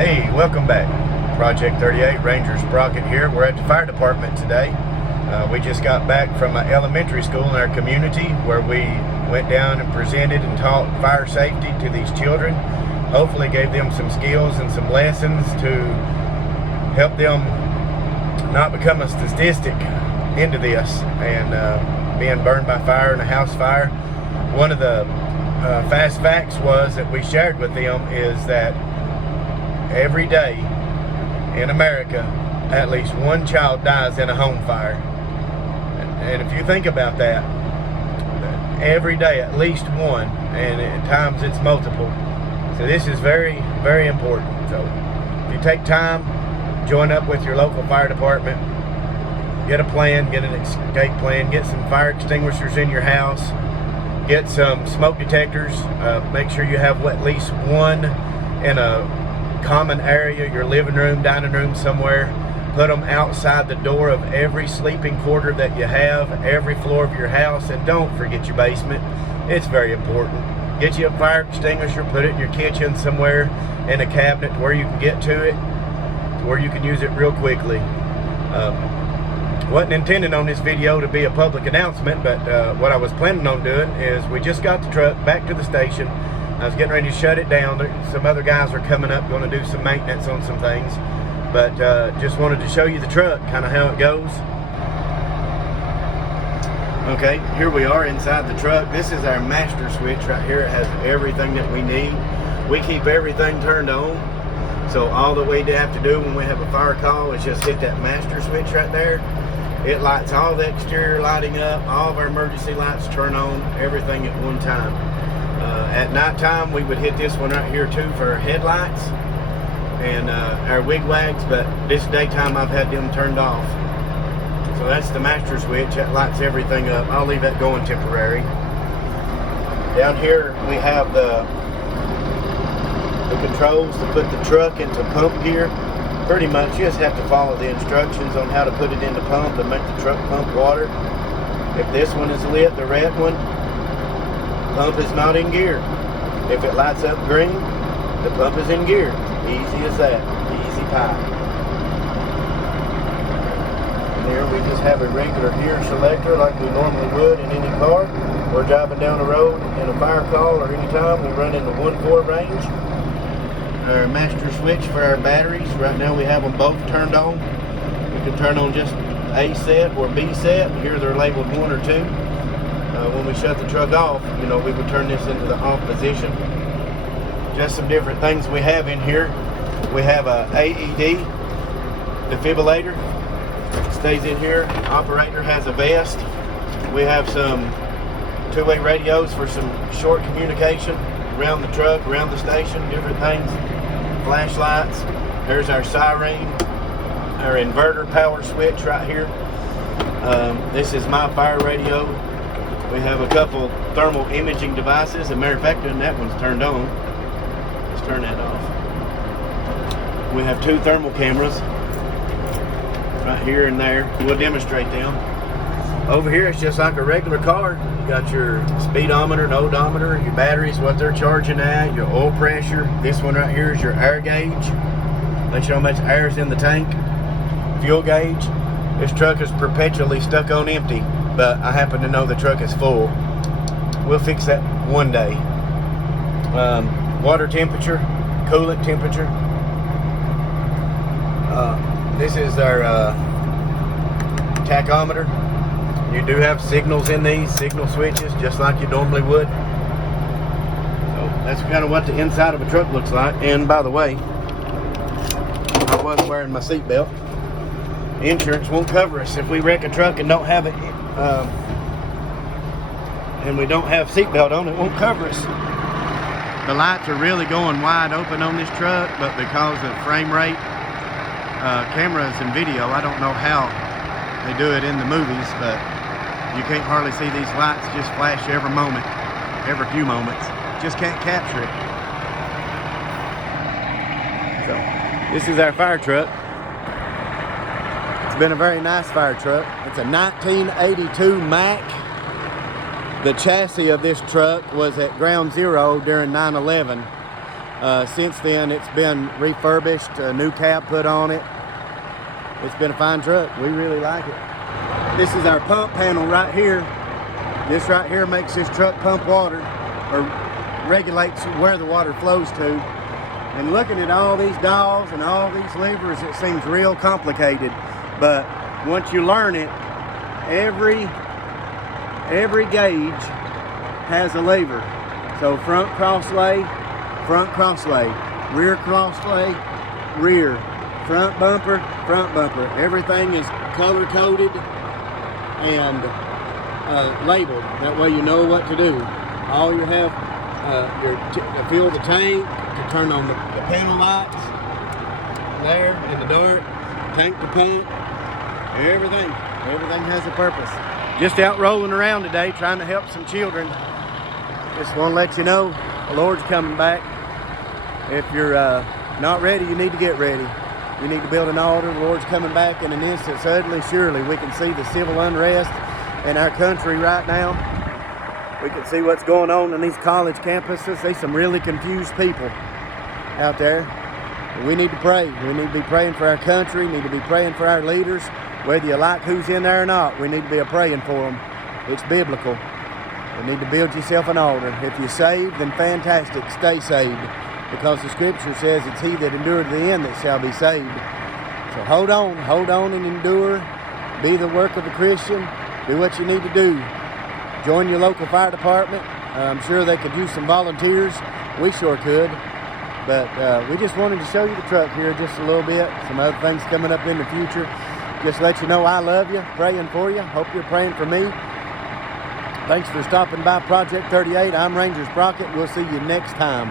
Hey, welcome back. Project 38, Ranger Sprocket here. We're at the fire department today. We just got back from an elementary school in our community where we went down and presented and taught fire safety to these children. Hopefully gave them some skills and some lessons to help them not become a statistic into this and being burned by fire in a house fire. One of the fast facts was that we shared with them is that every day in America, at least one child dies in a home fire. And if you think about that, every day at least one, and at times it's multiple. So this is very, very important. So if you take time, join up with your local fire department, get a plan, get an escape plan, get some fire extinguishers in your house, get some smoke detectors, make sure you have at least one in a common area, your living room, dining room, somewhere. Put them outside the door of every sleeping quarter that you have, every floor of your house, and don't forget your basement. It's very important. Get you a fire extinguisher, put it in your kitchen somewhere in a cabinet where you can get to it, to where you can use it real quickly. Wasn't intending on this video to be a public announcement, but what I was planning on doing is we just got the truck back to the station. I was getting ready to shut it down. Some other guys are coming up, going to do some maintenance on some things. But just wanted to show you the truck, kind of how it goes. Okay, here we are inside the truck. This is our master switch right here. It has everything that we need. We keep everything turned on. So all that we have to do when we have a fire call is just hit that master switch right there. It lights all the exterior lighting up. All of our emergency lights turn on, everything at one time. At nighttime, we would hit this one right here too for our headlights and our wigwags, but this daytime I've had them turned off. So that's the master switch, that lights everything up. I'll leave that going temporary. Down here we have the controls to put the truck into pump gear. Pretty much you just have to follow the instructions on how to put it into pump and make the truck pump water. If this one is lit, the red one, pump is not in gear. If it lights up green, the pump is in gear. Easy as that. Easy pie. And here we just have a regular gear selector like we normally would in any car. We're driving down the road in a fire call or anytime we run into 1-4 range. Our master switch for our batteries. Right now we have them both turned on. We can turn on just A set or B set. Here they're labeled 1 or 2. When we shut the truck off, you know, we would turn this into the off position. Just some different things we have in here. We have a AED defibrillator. It stays in here. Operator has a vest. We have some two-way radios for some short communication around the truck, around the station, different things. Flashlights. There's our siren, our inverter power switch right here. This is my fire radio. We have a couple thermal imaging devices. As a matter of fact, that one's turned on. Let's turn that off. We have 2 thermal cameras right here and there. We'll demonstrate them. Over here, it's just like a regular car. You got your speedometer and odometer, your batteries, what they're charging at, your oil pressure. This one right here is your air gauge. Let you know how much air is in the tank. Fuel gauge. This truck is perpetually stuck on empty, but I happen to know the truck is full. We'll fix that one day. Water temperature, coolant temperature. This is our tachometer. You do have signals in these, signal switches, just like you normally would. So that's kind of what the inside of a truck looks like. And by the way, I was wearing my seatbelt. Insurance won't cover us if we wreck a truck and don't have it, and we don't have seatbelt on. It won't cover us. The lights are really going wide open on this truck, but because of frame rate, cameras and video, I don't know how they do it in the movies, but you can't hardly see these lights just flash every moment, every few moments. Just can't capture it. So this is our fire truck. It's been a very nice fire truck. It's a 1982 Mack. The chassis of this truck was at ground zero during 9/11. Since then, it's been refurbished, a new cap put on it. It's been a fine truck. We really like it. This is our pump panel right here. This right here makes this truck pump water, or regulates where the water flows to. And looking at all these dials and all these levers, it seems real complicated. But once you learn it, every gauge has a lever. So front cross lay, rear cross lay, rear, front bumper. Everything is color coded and labeled. That way you know what to do. All you have, to fill the tank, to turn on the panel lights there in the dark, tank to pump, everything has a purpose. Just out rolling around today trying to help some children. Just want to let you know the Lord's coming back. If you're not ready, you need to get ready. You need to build an altar. The Lord's coming back in an instant, suddenly, surely. We can see the civil unrest in our country right now. We can see what's going on in these college campuses. There's some really confused people out there. We need to pray. We need to be praying for our country. We need to be praying for our leaders. Whether you like who's in there or not, we need to be praying for them. It's biblical. You need to build yourself an altar. If you're saved, then fantastic. Stay saved. Because the scripture says it's he that endured to the end that shall be saved. So hold on and endure. Be the work of a Christian. Do what you need to do. Join your local fire department. I'm sure they could use some volunteers. We sure could. But we just wanted to show you the truck here just a little bit. Some other things coming up in the future. Just let you know I love you, praying for you. Hope you're praying for me. Thanks for stopping by Project 38. I'm Ranger Sprocket. We'll see you next time.